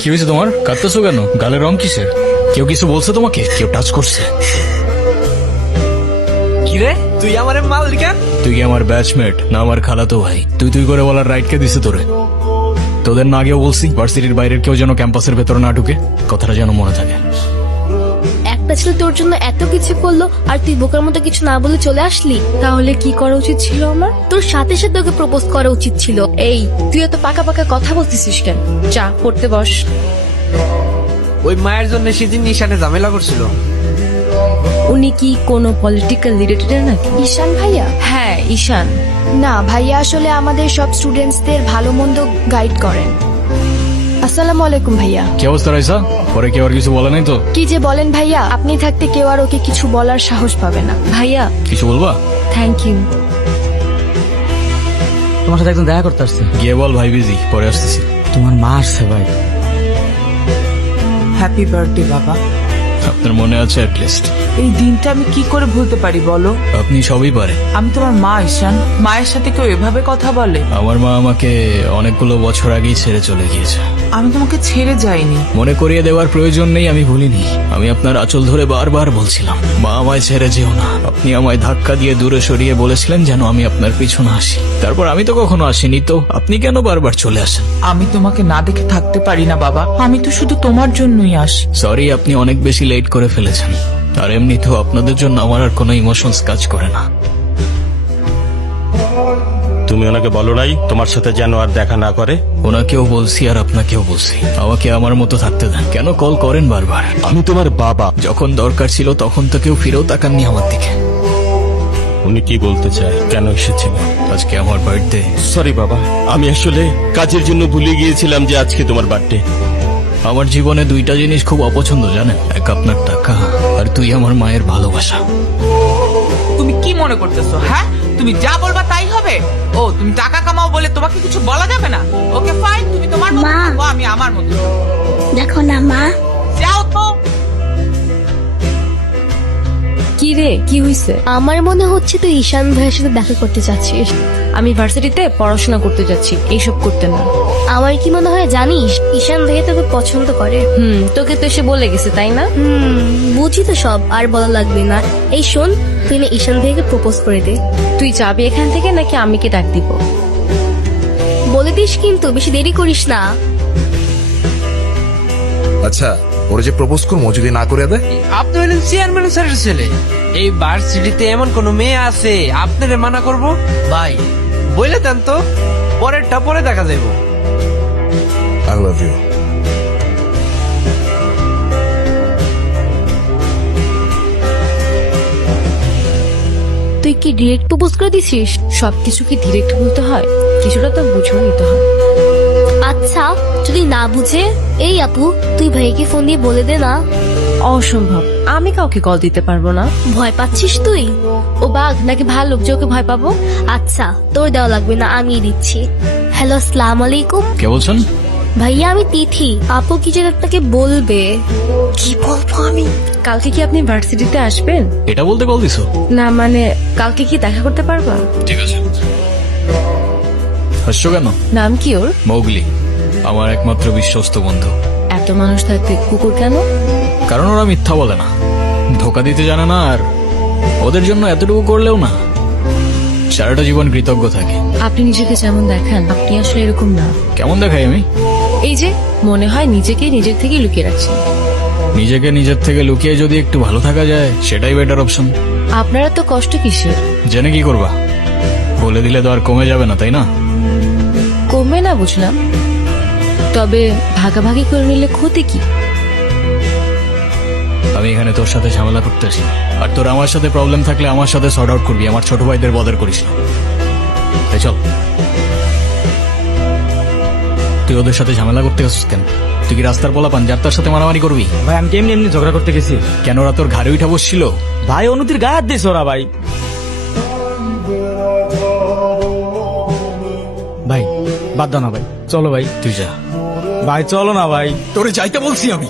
কি হয়েছে তোমার? কাঁদতেছো কেন? গালের রং কিসের? কেউ কিছু বলছে তোমাকে? কেউ টাচ করছে? কিরে তুই আমার মাল কেন? তুই কি আমার ব্যাচমেট না আমার খালাতো ভাই? তুই তুই করে বলার রাইট কে দিছে তোরে? তোদের না আগেও বলছি ভার্সিটির বাইরের কেউ যেন ক্যাম্পাসের ভেতরে না ঢুকে, কথাটা যেন মনে থাকে। একটা ছেলে তোর জন্য এত কিছু করলো আর তুই বোকার মতো কিছু না বলে চলে আসলি। তাহলে কি করা উচিত ছিল আমার? তোর সাথে সাথে ওকে প্রপোজ করা উচিত ছিল। এই তুই এত পাকা পাকা কথা বলতেছিস কেন? চা পড়তে বস। ওই মায়ের জন্য সেদিন নিশানে ঝামেলা করছিল। উনি কি কোনো পলিটিক্যাল রিলেটেড নাকি? ঈশান ভাইয়া? হ্যাঁ ঈশান। না ভাইয়া আসলে আমাদের সব স্টুডেন্টসদের ভালো মন্দ গাইড করেন। আসসালামু আলাইকুম ভাইয়া। কি অবস্থা রাইসা? পরে কেউ আর কিছু বলে নাই তো? কি যে বলেন ভাইয়া, আপনি থাকতে কেউ আর ওকে কিছু বলার সাহস পাবে না। ভাইয়া কিছু বলবা? Thank you. তোমার সাথে একজন দেখা করতে আসছে। গিয়ে বল ভাই বিজি, পরে আসতেছি। তোমার মা আসছে ভাই। হ্যাপি বার্থডে বাবা। আপনার মনে আছে অ্যাটলিস্ট? এই দিনটা আমি কি করে ভুলতে পারি বলো? আপনি সবই পারে। আমি তোমার মা ঈশান, মায়ের সাথে কেউ এভাবে কথা বলে? আমার মা আমাকে অনেকগুলো বছর আগেই ছেড়ে চলে গিয়েছে। আমি তোমাকে ছেড়ে যাইনি। মনে করিয়ে দেওয়ার প্রয়োজন নেই, আমি ভুলিনি। আমি আপনার আঁচল ধরে বারবার বলছিলাম, মা আমায় ছেড়ে যেও না। আপনি আমায় ধাক্কা দিয়ে দূরে সরিয়ে বলেছিলেন যেন আমি আপনার পিছনে আসি। তারপর আমি তো কখনো আসিনি, তো আপনি কেন বারবার চলে আসেন? আমি তোমাকে না দেখে থাকতে পারি না বাবা, আমি তো শুধু তোমার জন্যই আসি। সরি, আপনি অনেক বেশি লেট করে ফেলেছেন। আর এমনিতেও আপনাদের জন্য আমার আর কোনো ইমোশনস কাজ করে না। তুমি ওনাকে বলো নাই তোমার সাথে যেন আর দেখা না করে? ওনাকেও বলছি আর আপনাকেও বলছি, আমাকে আমার মতো থাকতে দেন। কেন কল করেন বারবার? আমি তোমার বাবা। যখন দরকার ছিল তখন তো কেউ ফিরেও তাকাননি আমার দিকে। উনি কি বলতে চায়, কেন এসেছিল? আজকে আমার বার্থডে। সরি বাবা, আমি আসলে কাজের জন্য ভুলে গিয়েছিলাম যে আজকে তোমার বার্থডে। আমার জীবনে দুইটা জিনিস খুব অপছন্দ জানেন, এক আপনার টাকা আর তুই আমার মায়ের ভালোবাসা। তুমি কি মনে করতেছো? হ্যাঁ, তুমি যা বলবা তাই হবে? ও তুমি টাকা কামাও বলে তোমাকে কিছু বলা যাবে না? ওকে ফাইন, তুমি তোমার মতো থাকো, আমি আমার মতো। দেখো না মা, যাও তো। কি রে, কি হইছে? আমার মনে হচ্ছে তুই ঈশান ভাইয়ের সাথে দেখা করতে চাচ্ছিস। আমি ভার্সিটিতে পড়াশোনা করতে যাচ্ছি, এইসব করতে না। আমার কি মনে হয় জানিস, ঈশান ভাইয়া তোকে পছন্দ করে। তোকে তো এসে বলে গেছে তাই না? বুঝি তো সব, আর বলা লাগবে না। এই শোন, তুই না ঈশান ভাইয়াকে প্রপোজ করে দে। তুই যাবি এখান থেকে নাকি আমি কি ডাক দিব? বলে দিস কিন্তু, বেশি দেরি করিস না। আচ্ছা, ওরা যে প্রপোজ করবো যদি না করে দেয়? আপনি হলেন চেয়ারম্যান স্যারের ছেলে। এই ভার্সিটিতে এমন কোন মেয়ে আছে আপনারে মানা করব? ভাই বলে দেন তো, পরেরটা পরে দেখা যাইব। I love you. তুই কি ডিরেক্ট প্রপোজ করে দিছিস? সবকিছু কি ডিরেক্ট বলতে হয়? কিছুটা তো বুঝেও নিতে হয়। আচ্ছা, যদি না বুঝে, এই আপু তুই ভাইকে ফোন দিয়ে বলে দে না। অসম্ভব, আমি কাউকে কল দিতে পারবো না। ভয় পাচ্ছিস তুই? ও বাঘ নাকি ভাল্লুক যে ওকে ভয় পাবো? আচ্ছা, তোর দেওয়া লাগবে না, আমি দিচ্ছি। হ্যালো, আসসালামু আলাইকুম কে বলছেন? ভাইয়া, আমি তিথি। আপু কি যেন আপনাকে বলবে। কি বলবো আমি? কালকে কি আপনি ভার্সিটিতে আসবেন? এটা বলতে কল দিছো? না মানে কালকে কি দেখা করতে পারবা? ঠিক আছে। হাসছো কেন? নাম কি ওর? মৌগলি, আমার একমাত্র বিশ্বস্ত বন্ধু। এত মানুষ থাকতে কুকুর কেন? কারণ ওরা মিথ্যা বলে না, ধোকা দিতে জানে না, আর ওদের জন্য এতটুকু করলেও না সারাটা জীবন কৃতজ্ঞ থাকে। আপনি নিজেকে যেমন দেখান, আপনি আসলে এরকম না। কেমন দেখাই আমি? এই যে মনে হয় নিজেকে নিজের থেকে লুকিয়ে রাখছেন। নিজেকে নিজের থেকে লুকিয়ে যদি একটু ভালো থাকা যায় সেটাই বেটার অপশন। আপনারা তো কষ্ট কিসের? জেনে কি করবা? বলে দিলে তো আর কমে যাবে না, তাই না? কমবে না বুঝলাম, তবে ভাগাভাগি করে নিলে ক্ষতি কি? আমি এখানে তোর সাথে ঝামেলা করতে আসি, আর তোর আমার সাথে প্রবলেম থাকলে আমার সাথে সর্ট আউট করবি। আমার ছোট ভাইদের বদার করিস না। তাই চল। তুই ওদের সাথে ঝামেলা করতে গেছিস কেন? তুই কি রাস্তার পোলাপান যার তার সাথে মারামারি করবি? ভাই আমি কেমনি এমনি ঝগড়া করতে গেছি? কেন ওরা তোর ঘাড়ে উঠা বসছিল? ভাই অনুতির গায়ে হাত দিয়েছে ওরা। ভাই ভাই বাদ দাও না ভাই, চলো ভাই। তুই যা ভাই চলো না ভাই। তোরে যাইতে বলছি আমি।